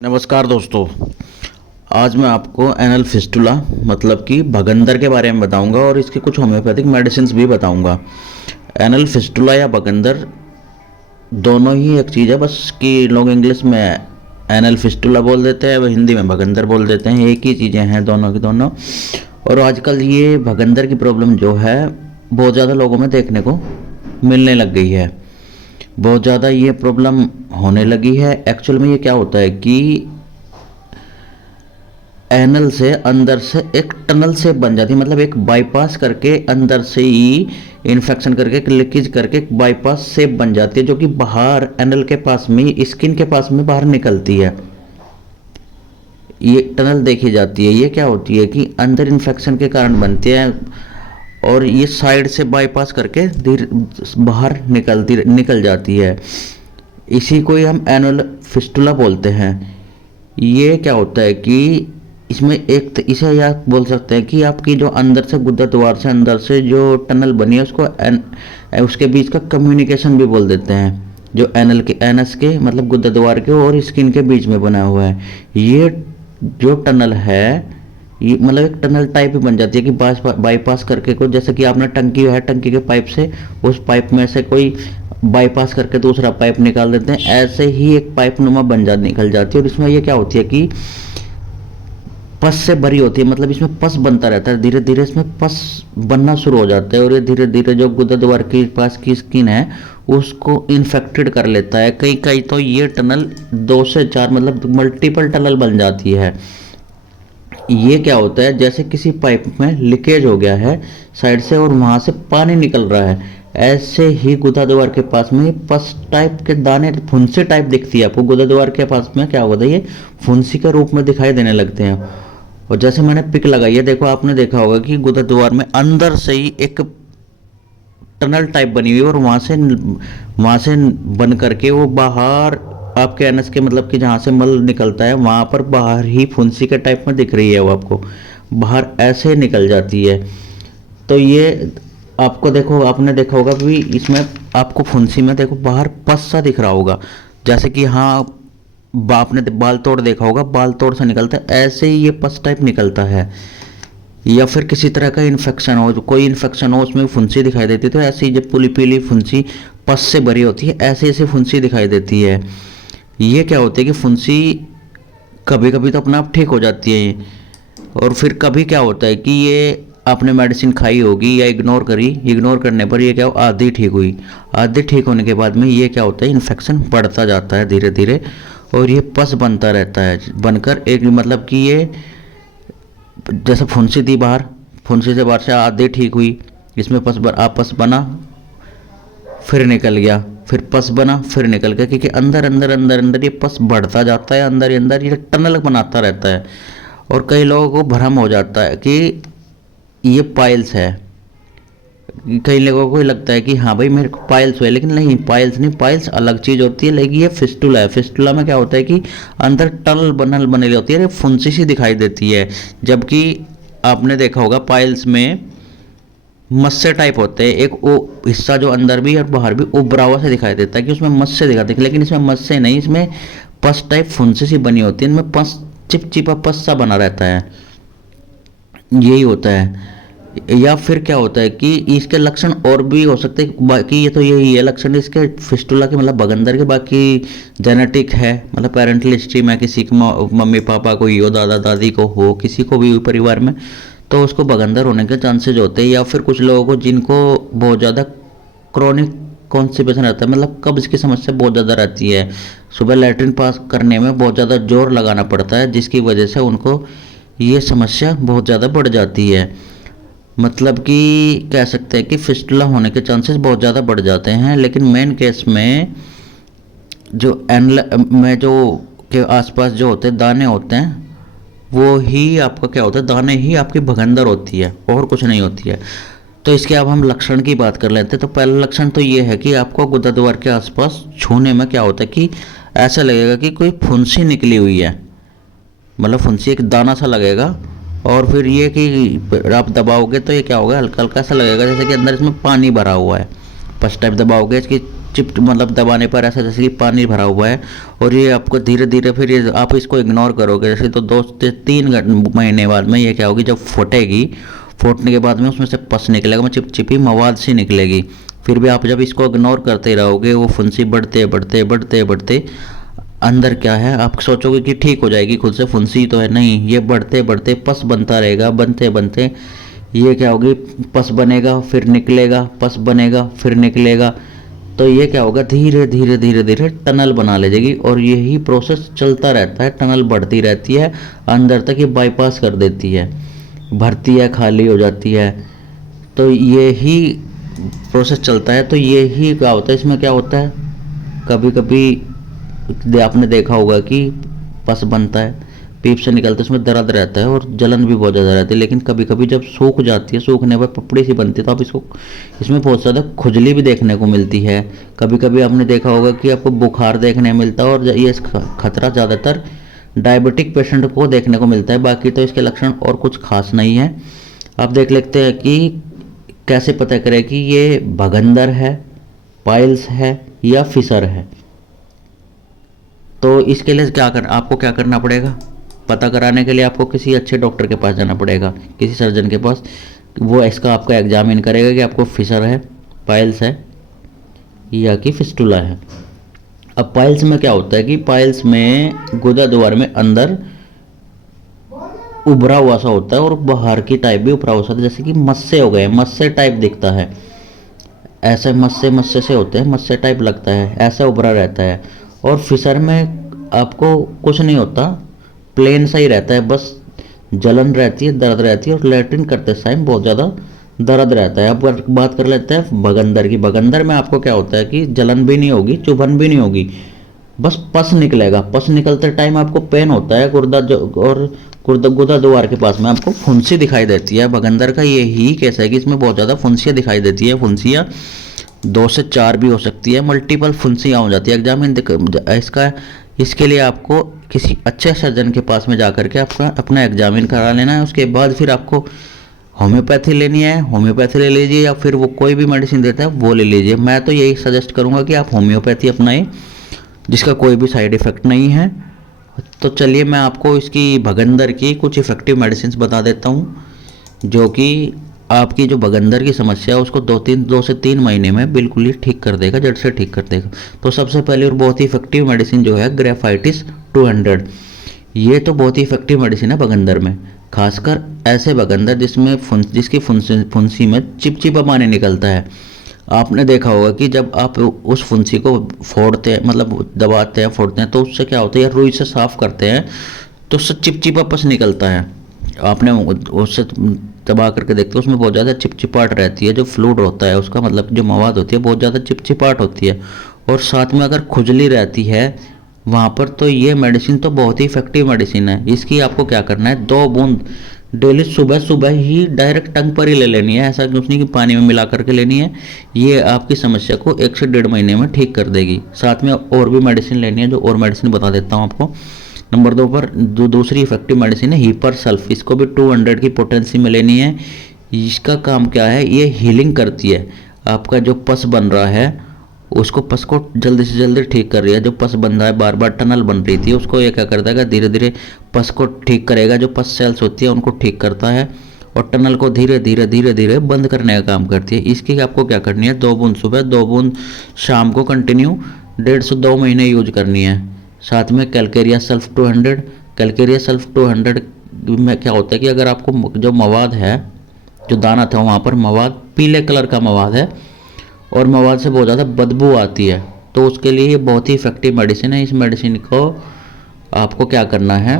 नमस्कार दोस्तों। आज मैं आपको एनल फिस्टुला मतलब कि भगंदर के बारे में बताऊंगा और इसकी कुछ होम्योपैथिक मेडिसिन्स भी बताऊंगा। एनल फिस्टुला या भगंदर दोनों ही एक चीज़ है, बस कि लोग इंग्लिश में एनल फिस्टुला बोल देते हैं, वह हिंदी में भगंदर बोल देते हैं। एक ही चीज़ें हैं दोनों की दोनों। और आजकल ये भगंदर की प्रॉब्लम जो है बहुत ज़्यादा लोगों में देखने को मिलने लग गई है। बहुत ज़्यादा ये प्रॉब्लम होने लगी है। एक्चुअल में ये क्या होता है कि एनल से अंदर से एक टनल से बन जाती है, मतलब एक बाईपास करके अंदर से ही इन्फेक्शन करके एक लीकेज करके एक बाईपास शेप बन जाती है, जो कि बाहर एनल के पास में स्किन के पास में बाहर निकलती है। ये टनल देखी जाती है। ये क्या होती है कि अंदर इन्फेक्शन के कारण बनती है और ये साइड से बाईपास करके धीरे बाहर निकल जाती है। इसी को ही हम एनुअल फिस्टुला बोलते हैं। ये क्या होता है कि इसमें इसे या बोल सकते हैं कि आपकी जो अंदर से गुदा द्वार से अंदर से जो टनल बनी है उसको उसके बीच का कम्युनिकेशन भी बोल देते हैं, जो एनस के मतलब गुदा द्वार के और स्किन के बीच में बना हुआ है। ये जो टनल है ये मतलब एक टनल टाइप ही बन जाती है कि बाईपास करके कोई, जैसे कि आपने टंकी है, टंकी के पाइप से उस पाइप में से कोई बाईपास करके दूसरा पाइप निकाल देते हैं, ऐसे ही एक पाइप नुमा निकल जाती है। और इसमें ये क्या होती है कि पस से भरी होती है, मतलब इसमें पस बनता रहता है, धीरे धीरे इसमें पस बनना शुरू हो जाता है और ये धीरे धीरे जो गुदा द्वार के पास की स्किन है उसको इन्फेक्टेड कर लेता है। कई कई तो ये टनल 2 से 4 मतलब मल्टीपल टनल बन जाती है। ये क्या होता है, जैसे किसी पाइप में लीकेज हो गया है साइड से और वहां से पानी निकल रहा है, ऐसे ही गुदा द्वार के पास में पस टाइप के दाने, फुंसी टाइप दिखती है आपको। गुदा द्वार के पास में क्या होता है, ये फुंसी के रूप में दिखाई देने लगते हैं। और जैसे मैंने पिक लगाई है, देखो आपने देखा होगा कि गुदा द्वार में अंदर से ही एक टनल टाइप बनी हुई है और वहां से बन करके वो बाहर आपके एनस के मतलब कि जहाँ से मल निकलता है वहाँ पर बाहर ही फुंसी के टाइप में दिख रही है, वो आपको बाहर ऐसे निकल जाती है। तो ये आपको देखो, आपने देखा होगा भी इसमें आपको फुंसी में देखो बाहर पस सा दिख रहा होगा, जैसे कि हाँ आपने बाल तोड़ देखा होगा, बाल तोड़ से निकलता है, ऐसे ही ये पस टाइप निकलता है। या फिर किसी तरह का इन्फेक्शन हो, कोई इन्फेक्शन हो उसमें फुंसी दिखाई देती है, तो ऐसे ही जब पीली फुंसी पस से भरी होती है ऐसे ऐसे फुंसी दिखाई देती है। ये क्या होती है कि फुंसी कभी कभी तो अपने आप ठीक हो जाती है और फिर कभी क्या होता है कि ये आपने मेडिसिन खाई होगी या इग्नोर करी, इग्नोर करने पर ये क्या हो, आधी ठीक हुई, आधी ठीक होने के बाद में ये क्या होता है, इन्फेक्शन बढ़ता जाता है धीरे धीरे और ये पस बनता रहता है, बनकर एक मतलब कि ये जैसे फुंसी थी बाहर, फुंसी से बाहर से आधी ठीक हुई, इसमें पस बना फिर निकल गया, फिर पस बना फिर निकल गया, क्योंकि अंदर अंदर अंदर अंदर ये पस बढ़ता जाता है, अंदर ही अंदर ये टनल बनाता रहता है। और कई लोगों को भ्रम हो जाता है कि ये पाइल्स है। कई लोगों को लगता है कि हाँ भाई मेरे को पाइल्स हुए, लेकिन नहीं, पाइल्स नहीं, पाइल्स अलग चीज़ होती है। लेकिन ये फिस्टुला है। फिस्टुला में क्या होता है कि अंदर टनल बनी होती है, फुंसी सी दिखाई देती है। जबकि आपने देखा होगा पाइल्स में मस्से टाइप होते हैं, एक वो हिस्सा जो अंदर भी और बाहर भी उभरा हुआ से दिखाई देता है कि उसमें मस्से दिखाते हैं, लेकिन इसमें मस्से नहीं, इसमें पस टाइप फुंसी सी बनी होती है, इनमें पस चिपचिपा पस सा बना रहता है, यही होता है। या फिर क्या होता है कि इसके लक्षण और भी हो सकते हैं, बाकी ये तो यही है लक्षण इसके फिस्टुला के मतलब भगंदर के। बाकी जेनेटिक है, मतलब पेरेंटल हिस्ट्री में किसी के मम्मी पापा को हो, दादा दादी को हो, किसी को भी परिवार में, तो उसको भगंदर होने के चांसेज होते हैं। या फिर कुछ लोगों को जिनको बहुत ज़्यादा क्रोनिक कॉन्स्टिपेशन रहता है, मतलब कब्ज की समस्या बहुत ज़्यादा रहती है, सुबह लैट्रिन पास करने में बहुत ज़्यादा जोर लगाना पड़ता है, जिसकी वजह से उनको ये समस्या बहुत ज़्यादा बढ़ जाती है। मतलब कि कह सकते हैं कि फिस्टुला होने के चांसेस बहुत ज़्यादा बढ़ जाते हैं। लेकिन मेन केस में जो एनल में जो के आसपास जो होते हैं दाने होते हैं, वो ही आपका क्या होता है, दाने ही आपकी भगंदर होती है और कुछ नहीं होती है। तो इसके अब हम लक्षण की बात कर लेते हैं। तो पहला लक्षण तो ये है कि आपको गुदा द्वार के आसपास छूने में क्या होता है कि ऐसा लगेगा कि कोई फुंसी निकली हुई है, मतलब फुंसी एक दाना सा लगेगा। और फिर ये कि आप दबाओगे तो ये क्या होगा, हल्का हल्का सा लगेगा जैसे कि अंदर इसमें पानी भरा हुआ है। फर्स्ट टाइम दबाओगे इसकी चिप मतलब दबाने पर ऐसा जैसे कि पानी भरा हुआ है, और ये आपको धीरे धीरे फिर ये आप इसको इग्नोर करोगे जैसे, तो 2 से 3 महीने बाद में ये क्या होगी, जब फटेगी, फटने के बाद में उसमें से पस निकलेगा, चिपचिपी मवाद सी निकलेगी। फिर भी आप जब इसको इग्नोर करते रहोगे, वो फुंसी बढ़ते बढ़ते बढ़ते बढ़ते अंदर क्या है, आप सोचोगे कि ठीक हो जाएगी खुद से, फुंसी तो है नहीं, ये बढ़ते बढ़ते पस बनता रहेगा, बनते बनते ये क्या होगी, पस बनेगा फिर निकलेगा, पस बनेगा फिर निकलेगा, तो ये क्या होगा, धीरे धीरे धीरे धीरे टनल बना ले जाएगी। और यही प्रोसेस चलता रहता है, टनल बढ़ती रहती है अंदर तक, ये बाईपास कर देती है, भरती है, खाली हो जाती है। तो यही प्रोसेस चलता है। तो यही क्या होता है, इसमें क्या होता है, कभी कभी आपने देखा होगा कि पस बनता है, पीप से निकलता है, उसमें दर्द रहता है और जलन भी बहुत ज़्यादा रहती है, लेकिन कभी कभी जब सूख जाती है, सूखने पर पपड़ी सी बनती है, तो आप इसको, इसमें बहुत ज़्यादा खुजली भी देखने को मिलती है। कभी कभी आपने देखा होगा कि आपको बुखार देखने मिलता है, और ये खतरा ज़्यादातर डायबिटिक पेशेंट को देखने को मिलता है। बाकी तो इसके लक्षण और कुछ खास नहीं है। आप देख लेते हैं कि कैसे पता करें कि ये भगंदर है, पाइल्स है या फिशर है। तो इसके लिए आपको क्या करना पड़ेगा, पता कराने के लिए आपको किसी अच्छे डॉक्टर के पास जाना पड़ेगा, किसी सर्जन के पास। वो इसका आपका एग्जामिन करेगा कि आपको फिशर है, पाइल्स है या कि फिस्टुला है। अब पाइल्स में क्या होता है कि पाइल्स में गुदा द्वार में अंदर उभरा हुआ सा होता है, और बाहर की टाइप भी उभरा हुआ सा, जैसे कि मस्से हो गए, मस्से टाइप दिखता है, ऐसे मस्से से होते हैं, मस्से टाइप लगता है, ऐसा उभरा रहता है। और फिशर में आपको कुछ नहीं होता, प्लेन सा ही रहता है, बस जलन रहती है, दर्द रहती है, और लैट्रिन करते टाइम बहुत ज़्यादा दर्द रहता है। अब बात कर लेते हैं भगंदर की। भगंदर में आपको क्या होता है कि जलन भी नहीं होगी, चुभन भी नहीं होगी, बस पस निकलेगा। पस निकलते टाइम आपको पेन होता है, गुदा द्वार के पास में आपको फुंसी दिखाई देती है। भगंदर का यही केस है कि इसमें बहुत ज़्यादा फुंसियाँ दिखाई देती है। फुंसियाँ 2 से 4 भी हो सकती है, मल्टीपल फुंसियाँ हो जाती है। एग्जामिन इसके लिए आपको किसी अच्छे सर्जन के पास में जाकर के अपना एग्जामिन करा लेना है। उसके बाद फिर आपको होम्योपैथी लेनी है, होम्योपैथी ले लीजिए, या फिर वो कोई भी मेडिसिन देता है वो ले लीजिए। मैं तो यही सजेस्ट करूँगा कि आप होम्योपैथी अपनाएं, जिसका कोई भी साइड इफ़ेक्ट नहीं है। तो चलिए मैं आपको इसकी भगंदर की कुछ इफ़ेक्टिव मेडिसिन बता देता हूँ, जो कि आपकी जो भगंदर की समस्या है उसको 2 से 3 महीने में बिल्कुल ही ठीक कर देगा, जड़ से ठीक कर देगा। तो सबसे पहले और बहुत ही इफेक्टिव मेडिसिन जो है ग्रेफाइटिस 200। ये तो बहुत ही इफेक्टिव मेडिसिन है भगंदर में, खासकर ऐसे भगंदर जिसकी फुंसी में चिपचिपा पानी निकलता है। आपने देखा होगा कि जब आप उस फुंसी को फोड़ते हैं, मतलब दबाते हैं, फोड़ते हैं, तो उससे क्या होता है, या रुई से साफ करते हैं तो उससे चिपचिपा पस निकलता है। आपने उससे दबा करके देखते हो, उसमें बहुत ज़्यादा चिपचिपाहट रहती है, जो फ्लूइड होता है उसका, मतलब जो मवाद होती है बहुत ज़्यादा चिपचिपाहट होती है, और साथ में अगर खुजली रहती है वहाँ पर, तो ये मेडिसिन तो बहुत ही इफेक्टिव मेडिसिन है। इसकी आपको क्या करना है, 2 बूंद डेली सुबह सुबह ही डायरेक्ट टंग पर ही ले लेनी है, ऐसा कुछ नहीं कि पानी में मिला करके लेनी है। ये आपकी समस्या को 1 से 1.5 महीने में ठीक कर देगी। साथ में और भी मेडिसिन लेनी है, जो और मेडिसिन बता देता हूँ आपको। नंबर 2 पर दूसरी इफेक्टिव मेडिसिन है हीपर सल्फ। इसको भी 200 की पोटेंसी में लेनी है। इसका काम क्या है, ये हीलिंग करती है। आपका जो पस बन रहा है उसको, पस को जल्दी से जल्दी ठीक कर रही है। जो पस बन रहा है, बार बार टनल बन रही थी, उसको ये क्या करता है, धीरे धीरे पस को ठीक करेगा। जो पस सेल्स होती है उनको ठीक करता है, और टनल को धीरे धीरे धीरे धीरे बंद करने का काम करती है। इसकी आपको क्या करनी है, 2 बूंद सुबह, 2 बूंद शाम को कंटिन्यू 1.5 से 2 महीने यूज करनी है। साथ में कैलकेरिया सल्फ 200। कैलकेरिया सल्फ 200 में क्या होता है कि अगर आपको जो मवाद है, जो दाना था वहाँ पर मवाद पीले कलर का मवाद है, और मवाद से बहुत ज़्यादा बदबू आती है, तो उसके लिए ये बहुत ही इफेक्टिव मेडिसिन है। इस मेडिसिन को आपको क्या करना है,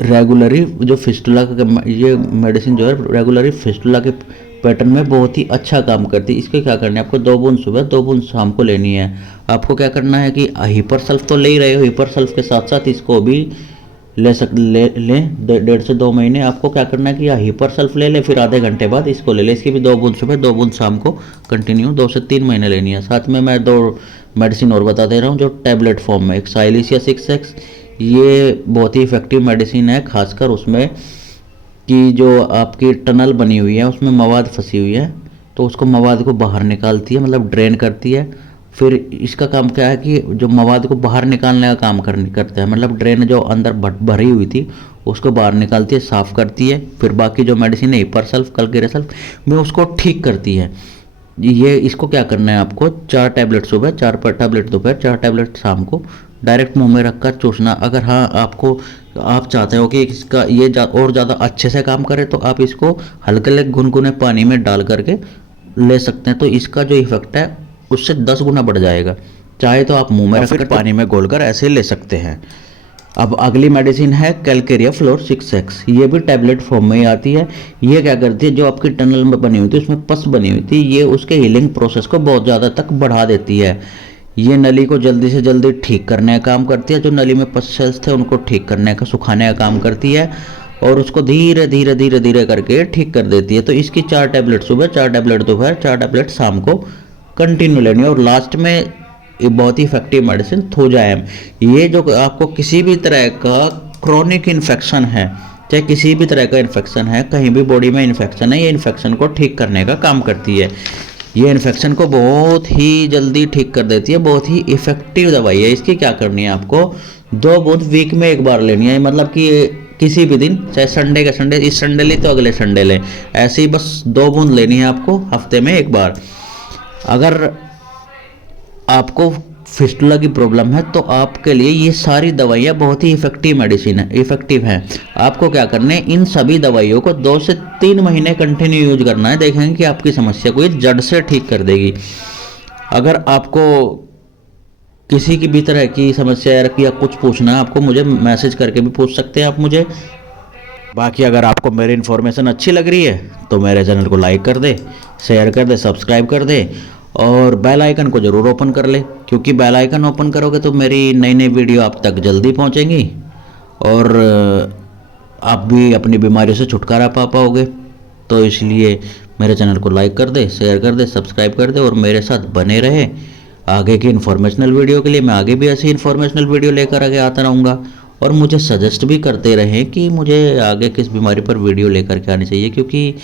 रेगुलरी जो फिस्टुला का, ये मेडिसिन जो है रेगुलरी फिस्टुला के पैटर्न में बहुत ही अच्छा काम करती है। इसके क्या करना है, आपको 2 बूंद सुबह, 2 बूंद शाम को लेनी है। आपको क्या करना है कि हीपर सल्फ तो ले ही रहे हो, हीपर सल्फ के साथ साथ इसको भी ले 1.5 से 2 महीने। आपको क्या करना है कि या हीपर सल्फ ले ले, फिर आधे घंटे बाद इसको ले ले। इसकी भी 2 बूंद सुबह, 2 बूंद शाम को कंटिन्यू 2 से 3 महीने लेनी है। साथ में मैं 2 मेडिसिन और बता दे रहा हूँ जो टैबलेट फॉर्म में। एक साइलिसिया 6X, ये बहुत ही इफेक्टिव मेडिसिन है, खासकर उसमें कि जो आपकी टनल बनी हुई है उसमें मवाद फंसी हुई है, तो उसको मवाद को बाहर निकालती है, मतलब ड्रेन करती है। फिर इसका काम क्या है कि जो मवाद को बाहर निकालने का काम करता है, मतलब ड्रेन जो अंदर भरी हुई थी उसको बाहर निकालती है, साफ़ करती है। फिर बाकी जो मेडिसिन है हिपर सल्फ कलकीरा सल्फ में उसको ठीक करती है। ये इसको क्या करना है आपको, 4 टैबलेट सुबह, 4 टैबलेट दोपहर, 4 टैबलेट शाम को डायरेक्ट मुंह में रखकर चूसना। अगर हाँ आपको आप चाहते हो कि इसका ये और ज़्यादा अच्छे से काम करे तो आप इसको हल्के हल्के गुनगुने पानी में डाल करके ले सकते हैं, तो इसका जो इफेक्ट है उससे 10 गुना बढ़ जाएगा। चाहे तो आप मुंह में रखकर पानी में घोलकर ऐसे ले सकते हैं। अब अगली मेडिसिन है कैलकेरिया फ्लोर 6x। ये भी टैबलेट फॉर्म में ही आती है। ये क्या करती है, जो आपकी टनल में बनी हुई थी उसमें पस बनी हुई थी, ये उसके हीलिंग प्रोसेस को बहुत ज़्यादा तक बढ़ा देती है। ये नली को जल्दी से जल्दी ठीक करने का काम करती है, जो नली में पस सेल्स थे उनको ठीक करने का, सुखाने का काम करती है, और उसको धीरे धीरे धीरे धीरे करके ठीक कर देती है। तो इसकी 4 टैबलेट सुबह, 4 टैबलेट दोपहर, 4 टैबलेट शाम को कंटिन्यू लेनी है। और लास्ट में ये बहुत ही इफेक्टिव मेडिसिन थोजाएम। ये जो आपको किसी भी तरह का क्रोनिक इन्फेक्शन है, चाहे किसी भी तरह का इन्फेक्शन है, कहीं भी बॉडी में इन्फेक्शन है, ये इन्फेक्शन को ठीक करने का काम करती है। ये इन्फेक्शन को बहुत ही जल्दी ठीक कर देती है, बहुत ही इफेक्टिव दवाई है। इसकी क्या करनी है, आपको 2 बूंद वीक में एक बार लेनी है, मतलब कि किसी भी दिन, चाहे संडे का संडे, इस संडे ले तो अगले संडे ले, ऐसे ही बस 2 बूंद लेनी है आपको हफ्ते में एक बार। अगर आपको फिस्टुला की प्रॉब्लम है तो आपके लिए ये सारी दवाइयाँ बहुत ही इफेक्टिव हैं। आपको क्या करना है, इन सभी दवाइयों को 2 से 3 महीने कंटिन्यू यूज करना है। देखेंगे कि आपकी समस्या को ये जड़ से ठीक कर देगी। अगर आपको किसी की भी तरह की समस्या या कुछ पूछना है, आपको मुझे मैसेज करके भी पूछ सकते हैं आप मुझे। बाकी अगर आपको मेरी इन्फॉर्मेशन अच्छी लग रही है तो मेरे चैनल को लाइक कर दे, शेयर कर दे, सब्सक्राइब कर दे, और बेल आइकन को ज़रूर ओपन कर ले, क्योंकि बेल आइकन ओपन करोगे तो मेरी नई नई वीडियो आप तक जल्दी पहुंचेंगी और आप भी अपनी बीमारियों से छुटकारा पा पाओगे। तो इसलिए मेरे चैनल को लाइक कर दे, शेयर कर दे, सब्सक्राइब कर दे, और मेरे साथ बने रहे। आगे की इन्फॉर्मेशनल वीडियो के लिए मैं आगे भी ऐसी इन्फॉर्मेशनल वीडियो लेकर आगे आता रहूँगा। और मुझे सजेस्ट भी करते रहें कि मुझे आगे किस बीमारी पर वीडियो लेकर के आनी चाहिए, क्योंकि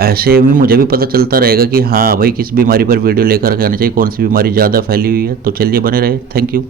ऐसे में मुझे भी पता चलता रहेगा कि हाँ भाई किस बीमारी पर वीडियो लेकर के आनी चाहिए, कौन सी बीमारी ज़्यादा फैली हुई है। तो चलिए बने रहे। Thank you.